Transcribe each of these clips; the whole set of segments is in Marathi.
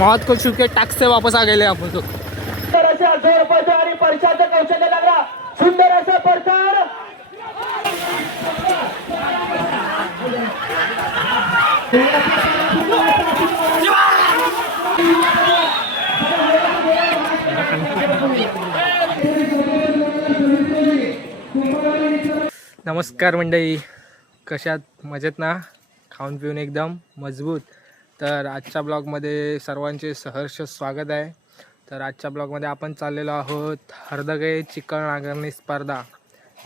मौत को छू के टक से वापस आ गए आपण तो सुंदर अशा जोरपट आणि परशाचं कौशल्य लागला. सुंदर असा परसार नमस्कार मंडळी, कशात मजेत ना? खाऊन पिऊन एकदम मजबूत. तर आजच्या ब्लॉगमध्ये सर्वांचे सहर्ष स्वागत आहे. तर आजच्या ब्लॉगमध्ये आपण चाललेलो आहोत हरदगई चिकन नांगरणी स्पर्धा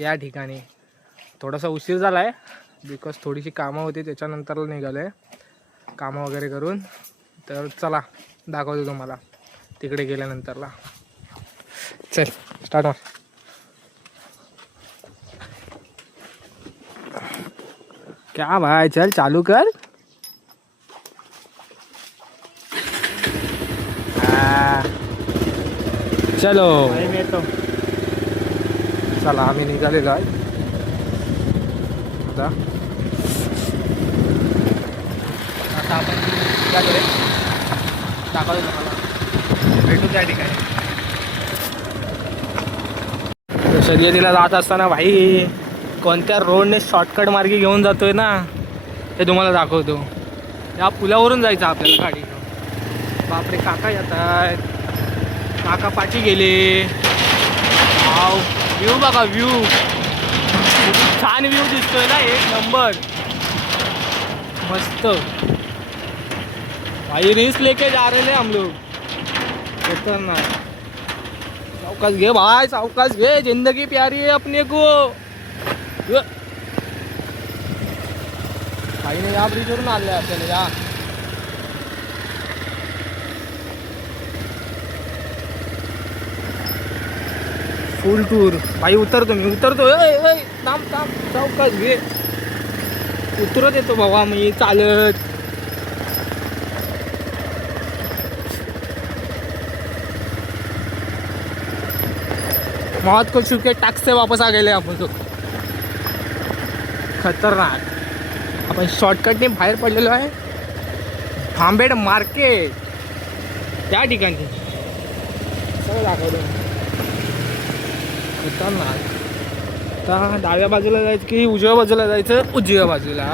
या ठिकाणी. थोडासा उशीर झाला आहे बिकॉज थोडीशी कामं होती, त्याच्यानंतर निघालो आहे कामं वगैरे करून. तर चला दाखवतो तुम्हाला तिकडे गेल्यानंतरला. चल स्टार्ट. क्या भाई, चल चालू कर. चलो चला आम्ही निघालेलो आहे आता आपण निघालोय. दाखवतो तुम्हाला, भेटू त्या ठिकाणी. शर्यतीला जात असताना भाई कोणत्या रोडने शॉर्टकट मार्गे घेऊन जातोय ना ते तुम्हाला दाखवतो. या पुलावरून जायचं आपल्याला गाडी. बापरे, काका येत आहेत. काका पाठी गेले. वाव, व्ह्यू बघा, व्ह्यू खूप छान व्ह्यू दिसतोय ना, एक नंबर मस्त. भाई रील्स लेके जा रहे हैं हम लोग. खतरनाक. सावकाश घे भाई, सावकाश घे, जिंदगी प्यारी है अपने को. भाईने या ब्रिजवरून आले आपल्याला. या फुल टूर. भाई उतरतो मी, उतरतो. थांब थांब, सावकाश घे. उतरत येतो बाबा मी चालत. मौत को छू के टक से वापस आ गए आपण तो. खतरनाक. आपण शॉर्टकटने बाहेर पडलेलो आहे भांबेड मार्केट त्या ठिकाणी. सगळं दाखवतो. खतरनाक. आता डाव्या बाजूला जायचं की उजव्या बाजूला जायचं? उजव्या बाजूला.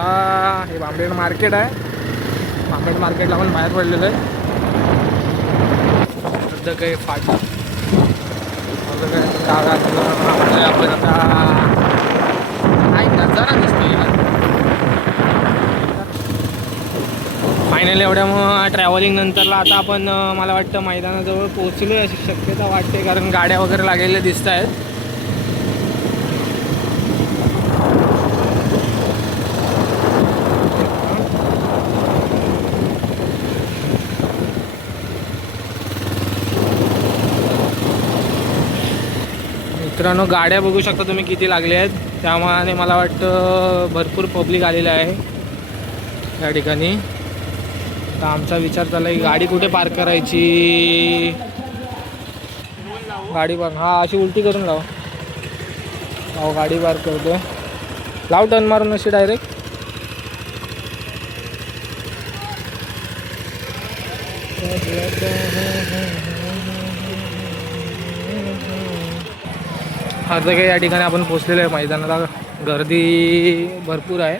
हे भांबेड मार्केट आहे. भांबेड मार्केटला आपण बाहेर पडलेलो आहे. सध्या काही फाटा आपण आता काय नजारा दिसतोय यार. फायनली एवढ्या मग ट्रॅव्हलिंग नंतरला आता आपण मला वाटतं मैदानाजवळ पोहोचलो अशी शक्यता वाटते, कारण गाड्या वगैरे लागलेल्या दिसत आहेत. मित्रांनो, गाड्या बघू शकता तुम्ही किती लागल्या आहेत. त्यामुळे मला वाटतं भरपूर पब्लिक आलेलं आहे या ठिकाणी. तर आमचा विचार चालला की गाडी कुठे पार्क करायची. गाडी पार्क, हा अशी उलटी करून लाव. हो, गाडी पार्क करतो. लाव टर्न मारून अशी डायरेक्ट. आता काही या ठिकाणी आपण पोचलेलो आहे मैदानाला. गर्दी भरपूर आहे.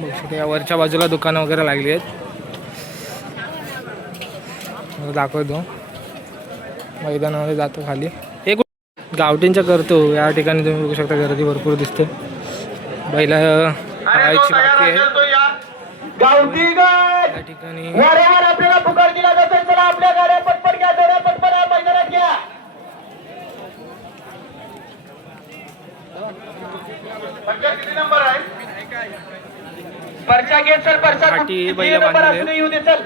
बघू शकता या वरच्या बाजूला दुकानं वगैरे लागली आहेत. दाखवतो. मैदानामध्ये जातो खाली. एक गावठींच्या करतो या ठिकाणी तुम्ही बघू शकता गर्दी भरपूर दिसते. बैला पळायची बाकी आहे या ठिकाणी. आपल्याला पुकार दिला जातो. चला आपल्या गाड्या पटपट घ्या, जोड्या पटपट मैदानात घ्या. किती नंबर आहे? परचा घे चल. परचा घाटी बैल बांधलेले येऊ दे चल.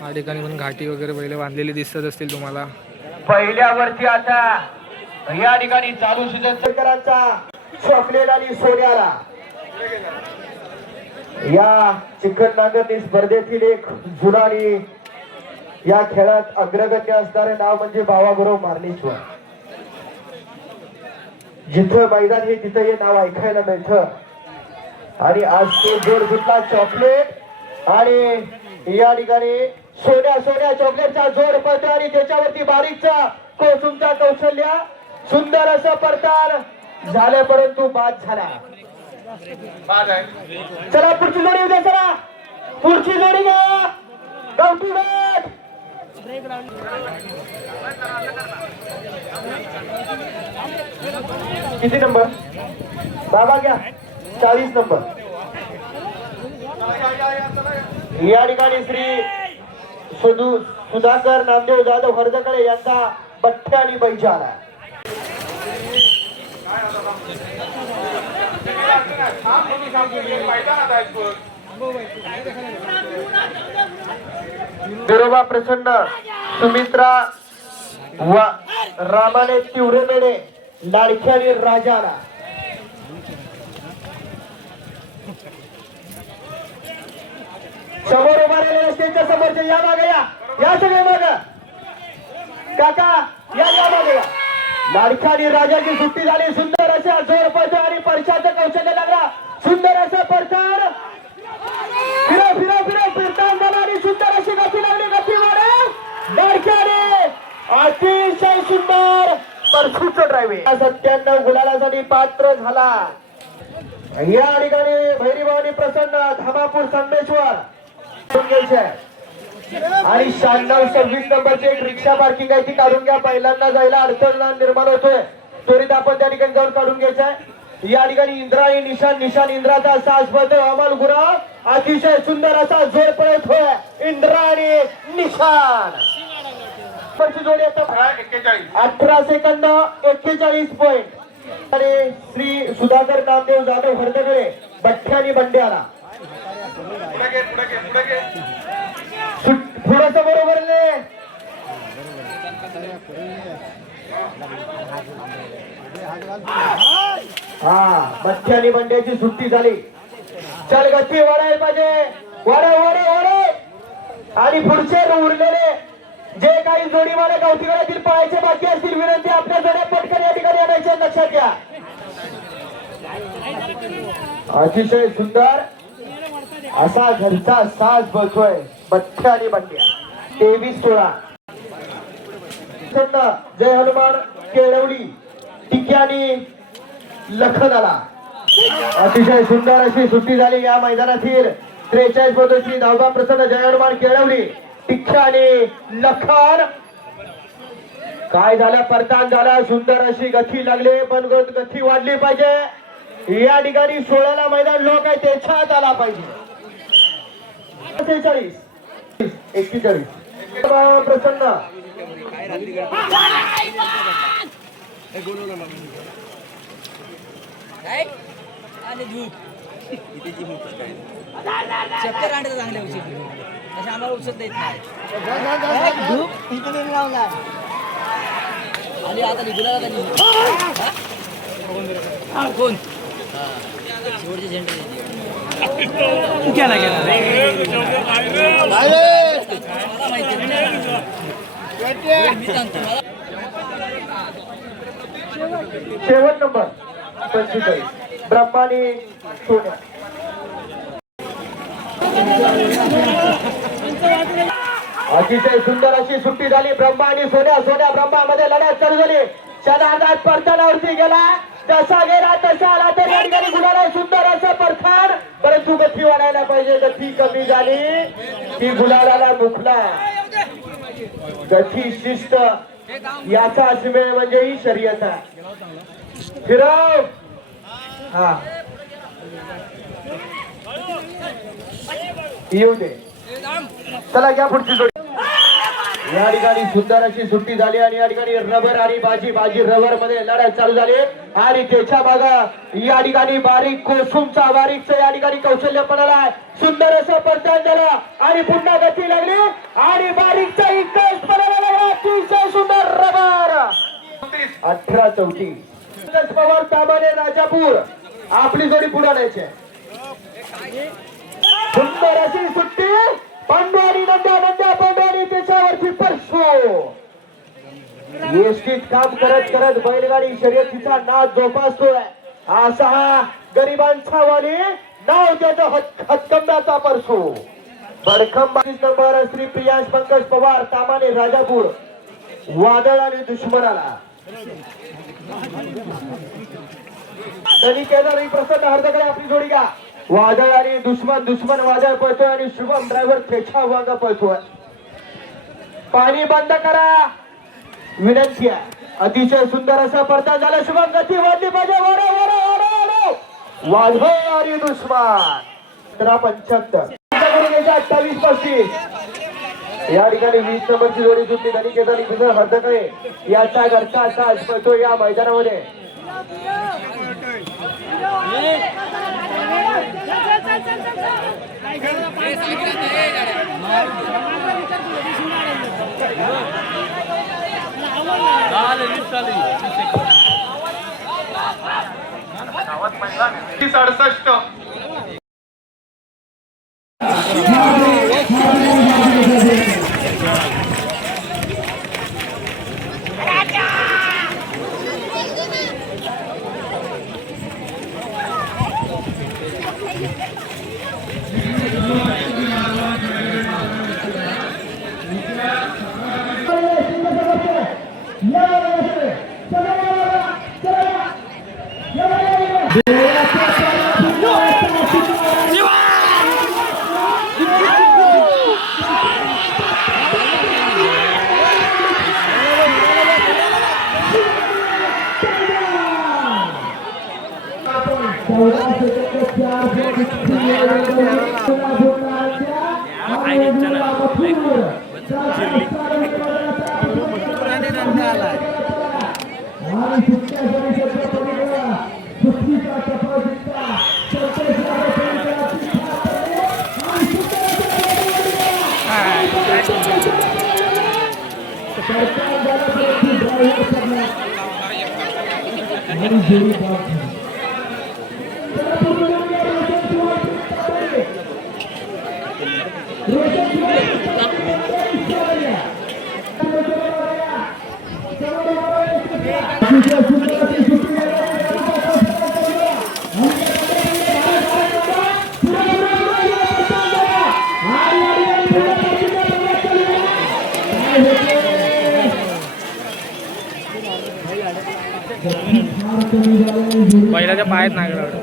या ठिकाणी पण घाटी वगैरे बैल बांधलेली दिसत असतील तुम्हाला. पहिल्यावरती आता या ठिकाणी चालू सीझन सरकारांचा चॉकलेट आणि सोन्याला या चिकन नांगरणी स्पर्धेतील एक जुना आणि या खेळात अग्रगण्य असणारे नाव म्हणजे बावागुरव मार्लेश्वर. जिथं मैदान हे तिथं हे नाव ऐकायला मिळतं. आणि आज तो जोड घेतला चॉकलेट आणि या ठिकाणी सोन्या सोन्या चॉकलेटचा जोड पडतो आणि त्याच्यावरती बारीकचा कोसुमचा कौशल्य सुंदर असं परतार झाले परंतु बाद झाला. चला पुढची जोडी उद्या चला पुढची जोडी घ्या गावठी बॅट. किती नंबर बाबा घ्या 40 नंबर. या ठिकाणी श्री सुधाकर नामदेव जाधव हर्दकडे यांचा बठ्ठ्या आणि बैजा आला. बिरोबा प्रसन्न सुमित्रा वा रामाने तिवरेमेडे लाडक्या आणि राजाला. समोर उभा राहिलेल्या स्टेजच्या समोरचे या मागे या सगळे माग काका या मागे या. लाडक्या आणि राजाची सुट्टी झाली. सुंदर अशा जोर पडतो आणि परशाचं कौशल्य लागला. सुंदर असं परसार फिरतान झाला आणि सुंदर अशी गती लागली. गती वाढ लाडक्याने अतिशय सुंदर परसूचं ड्रायव्हिंग 97 गुलालासाठी पात्र झाला. या ठिकाणी भैरीभावानी प्रसन्न धामापूर संदेश्वर आणि 96-26 नंबरची एक रिक्षा पार्किंग आहे ती काढून घ्या. पहिल्यांदा जायला अडचण निर्माण होतोय. त्वरित आपण त्या ठिकाणी जाऊन काढून घ्यायचंय. या ठिकाणी इंद्राणी निशान इंद्राचा सास पळतोय. अमल गुराव अतिशय सुंदर असा जोर पळतोय. इंद्राणी निशान जोडी आता 18 सेकंद 41 पॉइंट. आणि श्री सुधाकर नामदेव जाधव हर्दगळे बठ्ठ्या आणि बंड्याला थोडस बरोबर हा बठ्ठ्या आणि बंड्याची सुट्टी झाली. चल गती वाढायला पाहिजे. वाढ आणि पुढचे उरलेले जे काही जोडी मला गावठीवाड्यातील पाहायचे बाकी असतील विनंती आपल्या जोड्या पटकन या ठिकाणी आणायच्या लक्षात घ्या. अतिशय सुंदर असा घरचा साज बसतोय बठ्ठ्या आणि बंड्या 23-16. जय हनुमान केळवली टिक्यानी लखन आला. अतिशय सुंदर अशी सुट्टी झाली या मैदानातील 43 पदोची धावबा प्रसन्न जय हनुमान केळवली टिक्या आणि लखन. काय झालं परतान झाला. सुंदर अशी गती लागली पण गती वाढली पाहिजे. या ठिकाणी 16ला मैदान लोक आहे त्याच्यात आला पाहिजे. 41 प्रसन्न चक्कर आणलं चांगल्या औषध असे आम्हाला औषध देत नाही. धूप इकडे लावला आणि आता निघूला कोण शेवटचे झेंडे शेवट नंबर 45 ब्रह्मानी सोन्या. अतिशय सुंदर अशी सुट्टी झाली. ब्रह्मा आणि सोन्या ब्रह्मा मध्ये लढत चालू झाली. शनार्दात परतानावरती गेला तसा गेला तसा आला तर या ठिकाणी गुलाला सुंदर असं परखान परंतु गती वाढायला पाहिजे. गती कमी झाली ती गुलाला मुखला. गती शिस्त याचा अस्मिळ म्हणजे ही शर्यत आहे. फिरव हा येऊ दे. चला घ्या पुढची जोडी. या ठिकाणी सुंदर अशी सुट्टी झाली आणि या ठिकाणी रबर आणि बाजी रबर मध्ये लढत चालू झाली आणि त्याच्या मागा या ठिकाणी बारीक बारीकचं या ठिकाणी कौशल्य पणाला सुंदर असं परतान झालं आणि पुन्हा गती लागली आणि बारीकचा इतकंच पणाला लागला. अतिशय सुंदर रबर 18-34 पवार तामाने राजापूर आपली जोडी पुढे आणायची. सुंदर अशी सुट्टी पंढरी पंढरी त्याच्यावरती परसो एसटीत काम करत बैलगाडी शर्यतीचा नाद जोपासतोय. असा हा गरिबांचा वाली नाव त्याचा हत्कंदाचा परसो बडखम 22 नंबर श्री प्रियांश पंकज पवार तामाने राजापूर वादळ आणि दुश्मनाला दनी केदार प्रसन्न हरदकडे आपली जोडी घ्या वादळ आणि दुश्मन वादळ पळतोय आणि शुभम ड्रायव्हर खेचा वांगा पळतोय पाणी बंद करा विनंती आहे अतिशय सुंदर असा पडता झाला शुभम गती वाढली पाहिजे वादळ आणि दुश्मन 75 28-35 या ठिकाणी 20 नंबरची जोडी सुटली दनी केदार हरदकडे याचा घरचा साज पळतोय या मैदानामध्ये बैलाच्या पायात नागरा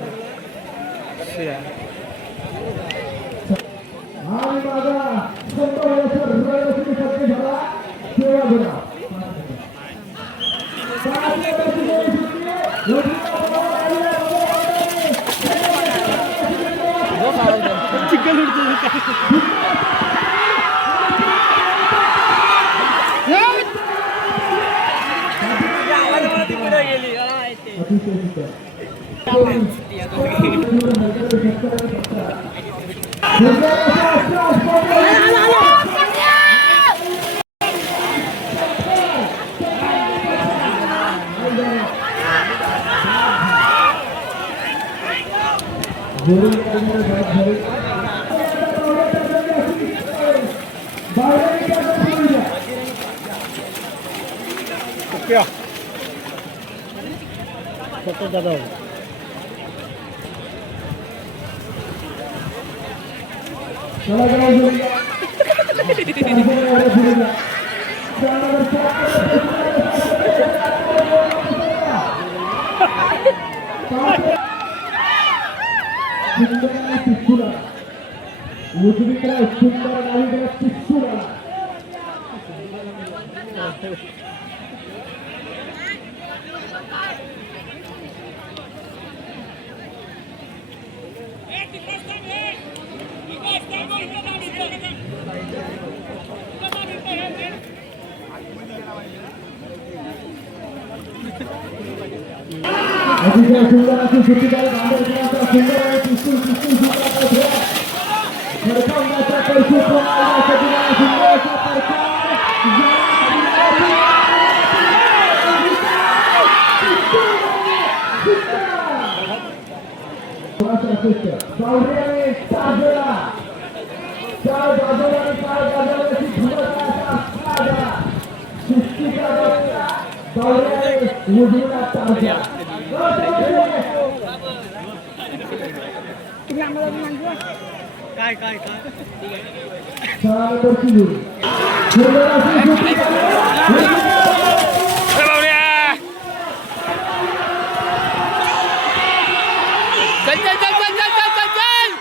चल चल चल चल चल चल चल चल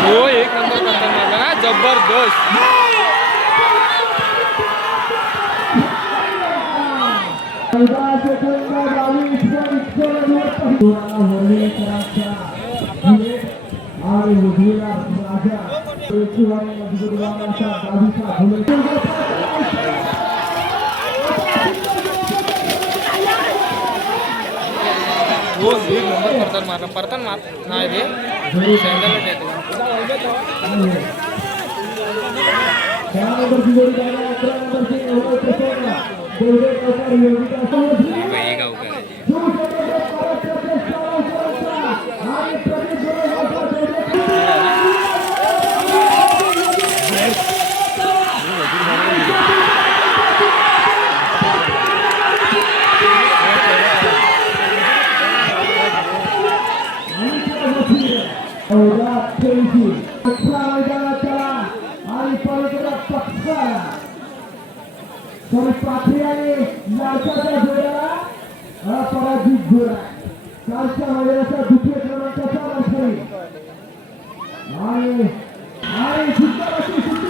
हो एक नंबर करताना मारला ना जबरदस्त हो एक नंबर करताना मारला परताना मार नाही रे सँडलला पात्रियाने लालच्याच्या जोड्याला अपराजित गोरा कालच्या महिन्याचा द्वितीय क्रमांकाचा मानकरी आणि सुंदर सुट्टी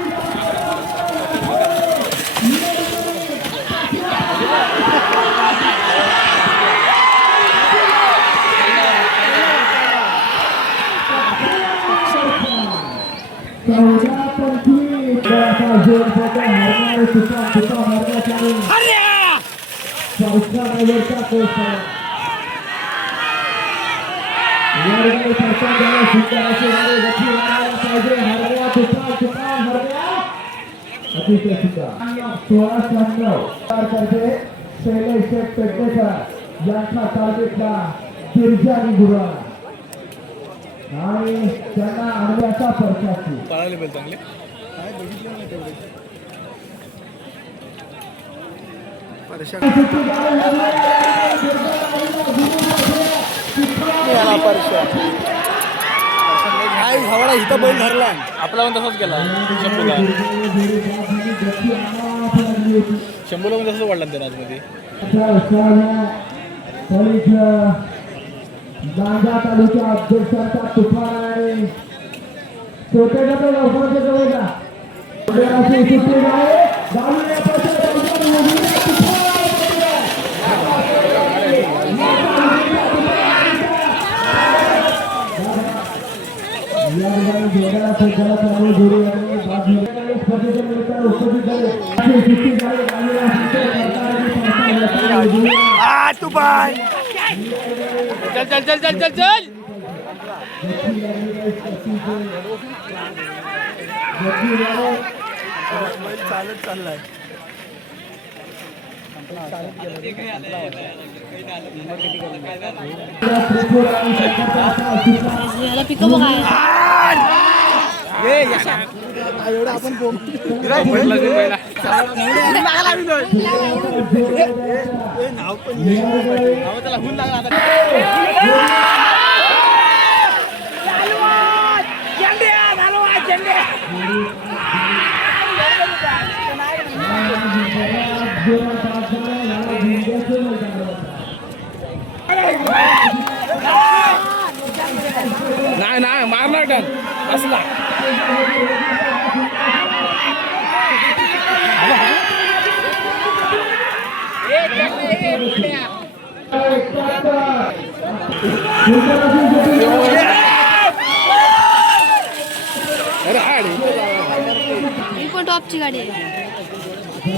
शैलेश पेडणेकर यांचा टार्गेटला तिरजानी गुरा आणि त्यांना आणण्याचा प्रयत्न पळाले बैल चांगले हवाला इथं बैल धरला आपला पण तसाच गेला शंभूला पण तसंच वाढला त्या राजमध्ये गांजा तालुक्या अध्यक्षांचा तुफान आहे छोटे लवकरचे जवळ जा चल चल चल चल चल चल चालत चाललाय एवढं आपण नाव पण त्याला होऊन लागला नाही नाही मारणार टन असला ही पण टॉपची गाडी आहे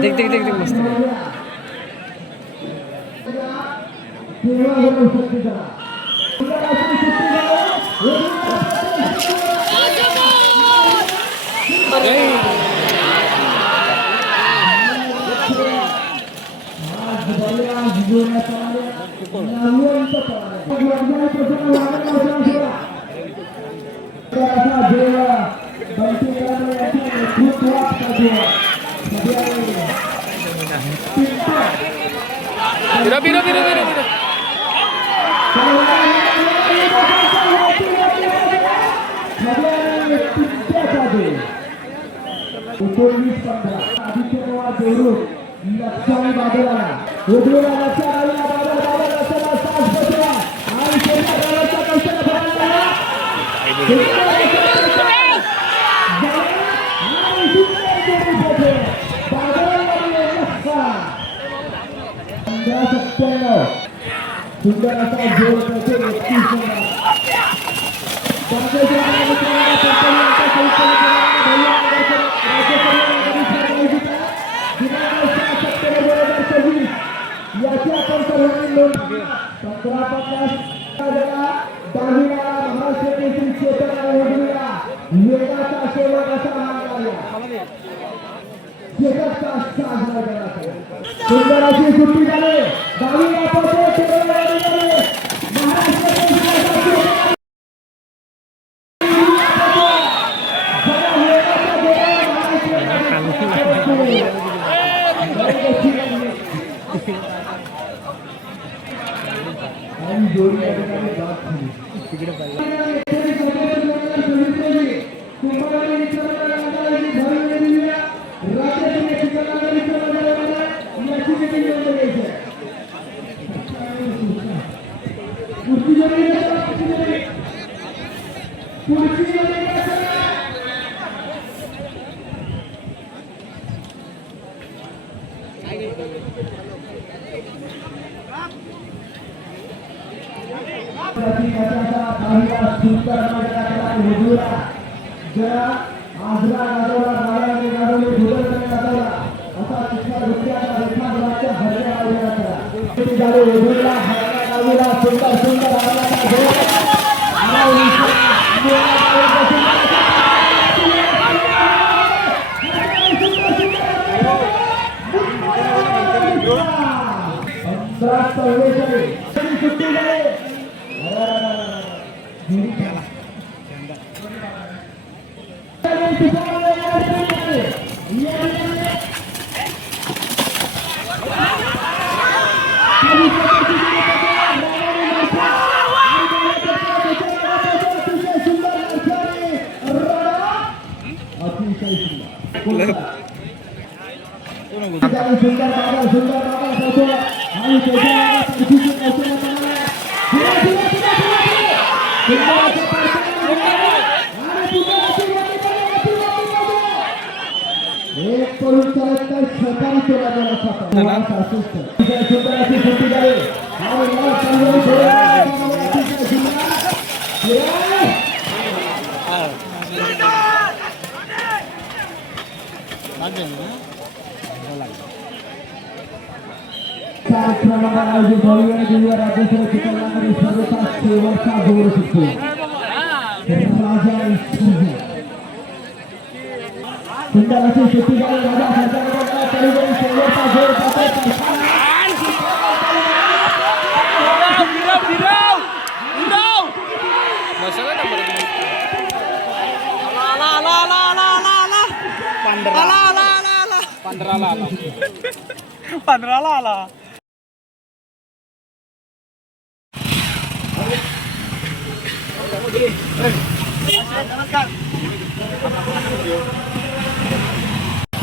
देख देख देख देख मस्त Biro biro biro biro biro. सुंदर असा जोर त्याचे 31 याची आपण सर्वांनी नोंद 15-50 महाराष्ट्र केसरी क्षेत्राला वेगाचा सेवक असा शेवटचा साजरा करायचा सुंदर अशी सुट्टी झाली 10वी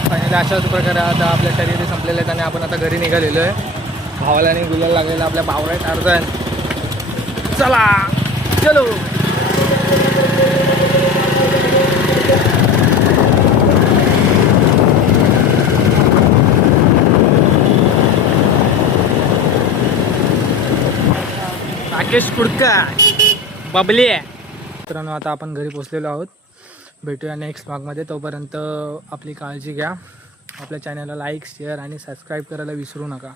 फायनली अशाच प्रकारे आता आपल्या शर्यती संपलेल्या आहेत आणि आपण आता घरी निघालेलो आहे. भावाला आणि गुलाल लागलेला आपल्या भावराईत अर्जन. चला चलो. राकेश कुडका बबली. मित्रांनो आता आपण घरी पोचलेलो आहोत. भेटूया नेक्स्ट ब्लॉगमध्ये. तोपर्यंत आपली काळजी घ्या. आपल्या चॅनलला लाईक शेअर आणि सबस्क्राईब करायला विसरू नका.